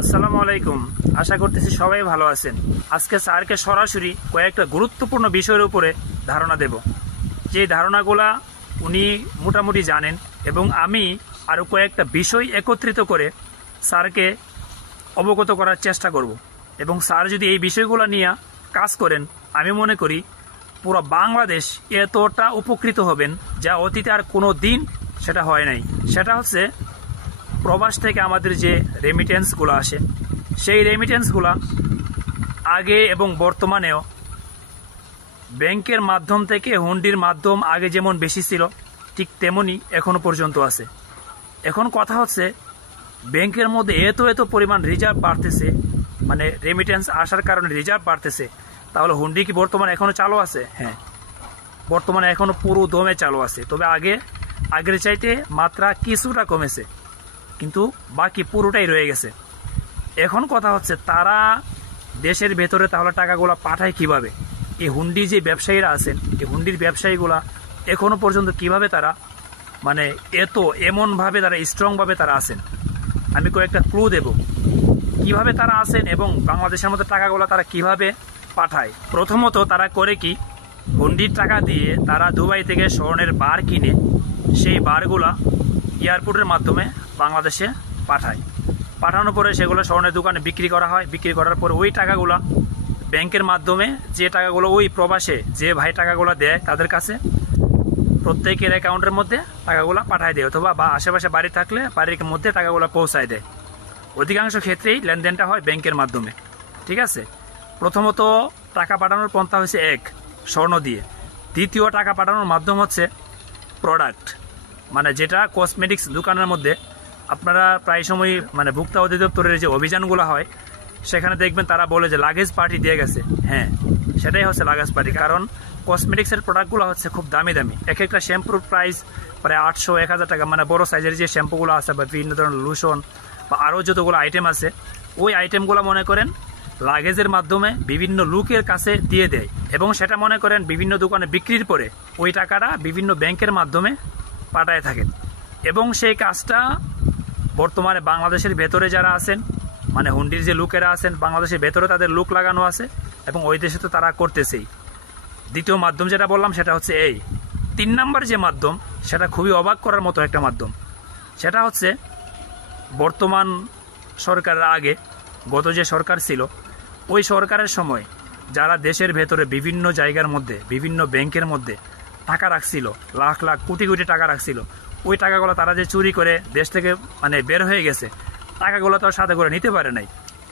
আসসালামু আলাইকুম। আশা করতেছি সবাই ভালো আছেন। আজকে স্যারকে সরাসরি কয়েকটা গুরুত্বপূর্ণ বিষয়ের উপরে ধারণা দেব, যে ধারণাগুলা উনি মোটামুটি জানেন, এবং আমি আরও কয়েকটা বিষয় একত্রিত করে স্যারকে অবগত করার চেষ্টা করব। এবং স্যার যদি এই বিষয়গুলো নিয়ে কাজ করেন, আমি মনে করি পুরো বাংলাদেশ এতটা উপকৃত হবেন যা অতীতে আর কোনো দিন সেটা হয় নাই। সেটা হচ্ছে প্রবাস থেকে আমাদের যে রেমিটেন্সগুলো আসে, সেই রেমিটেন্সগুলো আগে এবং বর্তমানেও ব্যাংকের মাধ্যম থেকে হুন্ডির মাধ্যম আগে যেমন বেশি ছিল, ঠিক তেমনই এখনো পর্যন্ত আছে। এখন কথা হচ্ছে ব্যাংকের মধ্যে এত পরিমাণ রিজার্ভ বাড়তেছে, মানে রেমিটেন্স আসার কারণে রিজার্ভ বাড়তেছে, তাহলে হুন্ডি কি বর্তমানে এখনো চালু আছে? হ্যাঁ, বর্তমানে এখনো পুরো দমে চালু আছে। তবে আগের চাইতে মাত্রা কিছুটা কমেছে, কিন্তু বাকি পুরোটাই রয়ে গেছে। এখন কথা হচ্ছে তারা দেশের ভেতরে তাহলে টাকাগুলা পাঠায় কিভাবে? এই হুন্ডি যে ব্যবসায়ীরা আছেন, এই হুন্ডির ব্যবসায়ীগুলা এখনো পর্যন্ত কিভাবে তারা মানে এমনভাবে তারা স্ট্রংভাবে তারা আছেন। আমি কয়েকটা ক্লু দেব কিভাবে তারা আছেন এবং বাংলাদেশের মধ্যে টাকাগুলো তারা কিভাবে পাঠায়। প্রথমত তারা করে কি, হুন্ডির টাকা দিয়ে তারা দুবাই থেকে স্বর্ণের বার কিনে সেই বারগুলা এয়ারপোর্টের মাধ্যমে বাংলাদেশে পাঠানোর পরে সেগুলো স্বর্ণের দোকানে বিক্রি করা হয়। বিক্রি করার পরে ওই টাকাগুলা ব্যাংকের মাধ্যমে, যে টাকাগুলো ওই প্রবাসে যে ভাই টাকাগুলো দেয় তাদের কাছে প্রত্যেকের অ্যাকাউন্টের মধ্যে টাকাগুলো পাঠায় দেয়, অথবা বা আশেপাশে বাড়ি থাকলে বাড়ির মধ্যে টাকাগুলো পৌঁছায় দেয়। অধিকাংশ ক্ষেত্রেই লেনদেনটা হয় ব্যাংকের মাধ্যমে। ঠিক আছে, প্রথমত টাকা পাঠানোর পন্থা হচ্ছে এক, স্বর্ণ দিয়ে। দ্বিতীয় টাকা পাঠানোর মাধ্যম হচ্ছে প্রোডাক্ট, মানে যেটা কসমেটিক্স দোকানের মধ্যে আপনারা প্রায় সময় মানে ভোক্তা অধিদপ্তরের যে অভিযানগুলো হয় সেখানে দেখবেন তারা বলে যে লাগেজ পার্টি দিয়ে গেছে। হ্যাঁ, সেটাই হচ্ছে লাগেজ পার্টি। কারণ কসমেটিক্সের প্রোডাক্টগুলো হচ্ছে খুব দামি। এক একটা শ্যাম্পুর প্রাইস প্রায় 800-1000 টাকা। মানে বড় সাইজের যে শ্যাম্পুগুলো আছে বা বিভিন্ন ধরনের লোশন বা আরও যতগুলো আইটেম আছে, ওই আইটেমগুলো মনে করেন লাগেজের মাধ্যমে বিভিন্ন লোকের কাছে দিয়ে দেয়, এবং সেটা মনে করেন বিভিন্ন দোকানে বিক্রির পরে ওই টাকাটা বিভিন্ন ব্যাংকের মাধ্যমে পাঠায় থাকেন। এবং সেই কাজটা বর্তমানে বাংলাদেশের ভেতরে যারা আছেন, মানে হুন্ডির যে লোকেরা আছেন বাংলাদেশের ভেতরে তাদের লোক লাগানো আছে, এবং ওই দেশে তো তারা করতেছেই। দ্বিতীয় মাধ্যম যেটা বললাম সেটা হচ্ছে এই। 3 নম্বর যে মাধ্যম, সেটা খুবই অবাক করার মতো একটা মাধ্যম। সেটা হচ্ছে বর্তমান সরকারের আগে গত যে সরকার ছিল, ওই সরকারের সময় যারা দেশের ভেতরে বিভিন্ন জায়গার মধ্যে বিভিন্ন ব্যাংকের মধ্যে টাকা রাখছিল, লাখ লাখ কোটি কোটি টাকা রাখছিল, ওই টাকাগুলো তারা যে চুরি করে দেশ থেকে মানে বের হয়ে গেছে, টাকাগুলো তো সাথে করে নিতে পারে নাই।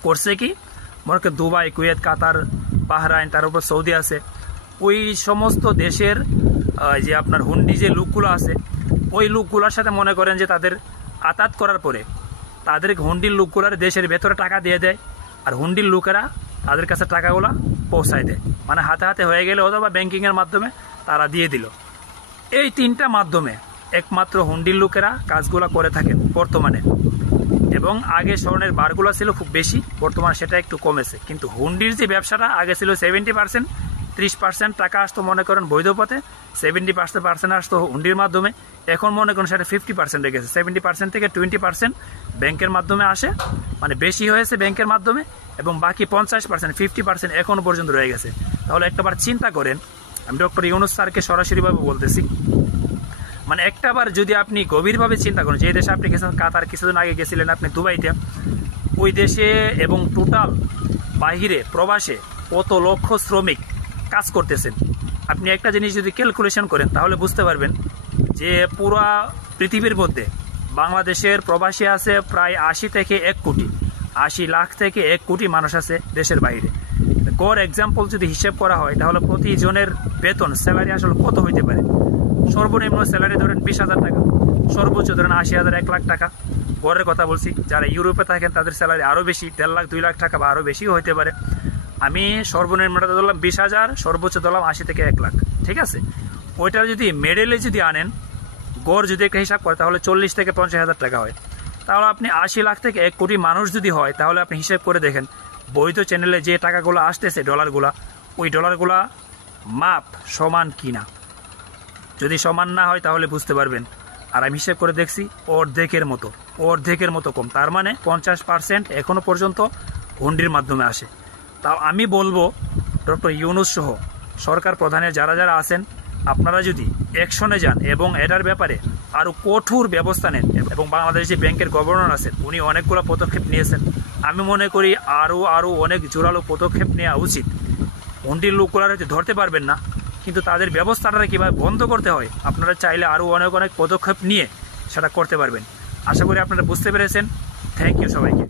করছে কি, মনে করেন দুবাই, কুয়েত, কাতার, বাহরাইন, তার উপর সৌদি আছে, ওই সমস্ত দেশের যে আপনার হুন্ডি যে লোকগুলো আছে, ওই লোকগুলোর সাথে মনে করেন যে তাদের আতাত করার পরে তাদের হুন্ডির লোকগুলোর দেশের ভেতরে টাকা দিয়ে দেয়, আর হুন্ডির লোকেরা তাদের কাছে টাকাগুলো পৌঁছায় দেয়। মানে হাতে হাতে হয়ে গেলে অথবা ব্যাংকিংয়ের মাধ্যমে তারা দিয়ে দিল। এই 3টা মাধ্যমে একমাত্র হুন্ডির লোকেরা কাজগুলো করে থাকেন বর্তমানে। এবং আগে স্বর্ণের বারগুলো ছিল খুব বেশি, বর্তমানে সেটা একটু কমেছে। কিন্তু হুন্ডির যে ব্যবসাটা আগে ছিল 70%, 30% টাকা আসতো মনে করেন বৈধ পথে, 70% আসতো হুন্ডির মাধ্যমে। এখন মনে করেন সেটা 50% হয়ে গেছে। 70% থেকে 20% ব্যাংকের মাধ্যমে আসে, মানে বেশি হয়েছে ব্যাংকের মাধ্যমে, এবং বাকি 50%, 50% এখনো পর্যন্ত রয়ে গেছে। তাহলে একটাবার চিন্তা করেন, আমি ডক্টর ইউনূস স্যারকে সরাসরিভাবে বলতেছি, মানে একটাবার যদি আপনি গভীরভাবে চিন্তা করেন, যে দেশে আপনি গেছেন কাতার, কিছুদিন আগে গেছিলেন আপনি দুবাইতে, ওই দেশে এবং টোটাল বাহিরে প্রবাসে কত লক্ষ শ্রমিক কাজ করতেছেন। আপনি একটা জিনিস যদি ক্যালকুলেশন করেন তাহলে বুঝতে পারবেন যে পুরা পৃথিবীর মধ্যে বাংলাদেশের প্রবাসী আছে প্রায় 80 থেকে 1 কোটি, 80 লাখ থেকে 1 কোটি মানুষ আছে দেশের বাইরে। গড় এক্সাম্পল যদি হিসেব করা হয় তাহলে প্রতিজনের বেতন স্যালারি আসলে কত হইতে পারে? সর্বনিম্ন স্যালারি ধরেন 20,000 টাকা, সর্বোচ্চ ধরেন 80,000, 1 লাখ টাকা। গড়ের কথা বলছি। যারা ইউরোপে থাকেন তাদের স্যালারি আরও বেশি, 1.5 লাখ, 2 লাখ টাকা বা আরও বেশিও হইতে পারে। আমি সর্বনিম্নটা ধরলাম 20,000, সর্বোচ্চ ধরলাম 80 থেকে 1 লাখ। ঠিক আছে, ওইটা যদি মেডেলে যদি আনেন, গড় যদি একটা হিসাব করে তাহলে 40 থেকে 50,000 টাকা হয়। তাহলে আপনি 80 লাখ থেকে 1 কোটি মানুষ যদি হয়, তাহলে আপনি হিসাব করে দেখেন বৈধ চ্যানেলে যে টাকাগুলো আসতেছে ডলারগুলা, ওই ডলারগুলা মাপ সমান কিনা। যদি সমান না হয় তাহলে বুঝতে পারবেন আর আমি হিসেব করে দেখছি অর্ধেকের মতো কম। তার মানে 50% এখনো পর্যন্ত হুন্ডির মাধ্যমে আসে। তাও আমি বলবো ডক্টর ইউনূস সহ সরকার প্রধানের যারা যারা আছেন, আপনারা যদি অ্যাকশনে যান এবং এটার ব্যাপারে আরও কঠোর ব্যবস্থা নেন, এবং বাংলাদেশ যে ব্যাংকের গভর্নর আছেন উনি অনেকগুলো পদক্ষেপ নিয়েছেন, আমি মনে করি আরও অনেক জোরালো পদক্ষেপ নেওয়া উচিত। হুন্ডির লোকগুলো হয়তো ধরতে পারবেন না, কিন্তু তাদের ব্যবস্থাটা কীভাবে বন্ধ করতে হয় আপনারা চাইলে আরও অনেক পদক্ষেপ নিয়ে সেটা করতে পারবেন। আশা করি আপনারা বুঝতে পেরেছেন। থ্যাংক ইউ সবাইকে।